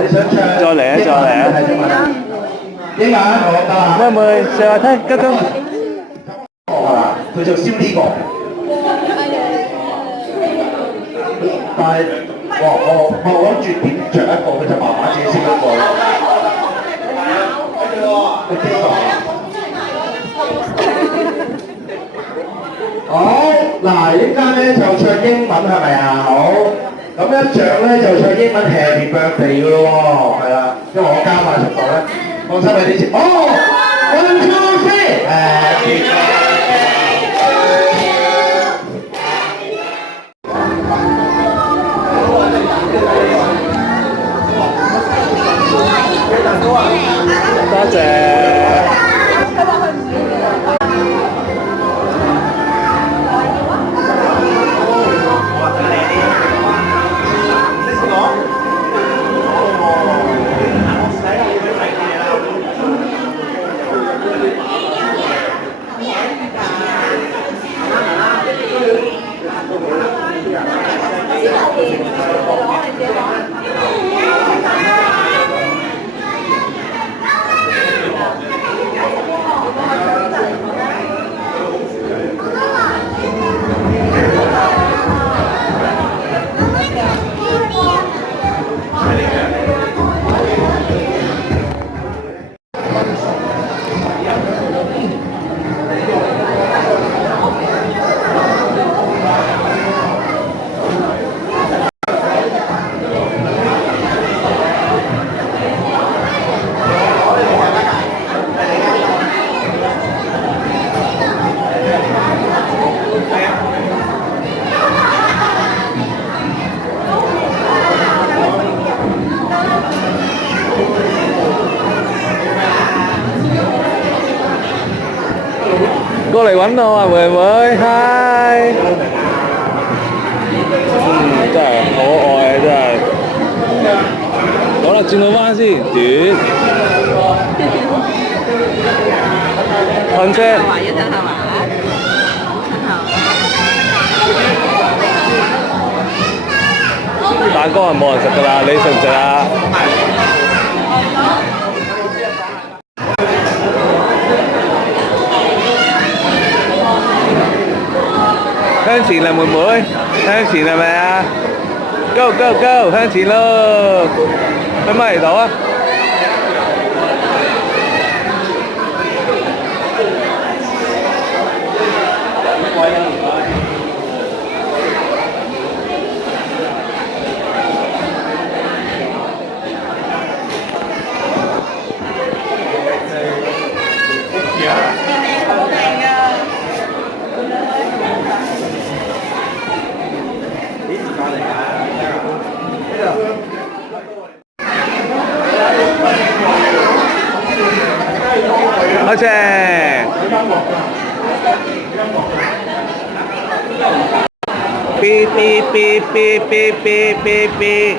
你想唱？再嚟啊！再嚟啊！係中文。英文我得。妹妹食下睇，急急。佢就燒呢個。但係我諗住點着一個，佢就慢慢自己燒一個。好，嗱，依家咧就唱英文係咪啊？好，咁一唱咧就唱英文 Happy Birthday 嘅咯喎，係啦，因為我加快速度咧，放心你啲先。哦，1 2 3 Happy Birthday。多謝。過嚟揾我啊，妹妹，嗨！真係可愛啊，真係。好啦，轉個彎先，短。噴車。蛋糕係冇人食㗎啦，你食唔食啊？向前啦，妹妹，向前係咪啊 ？Go go go， 向前咯，去乜嚟到啊？好正！嗶嗶嗶嗶嗶嗶嗶嗶。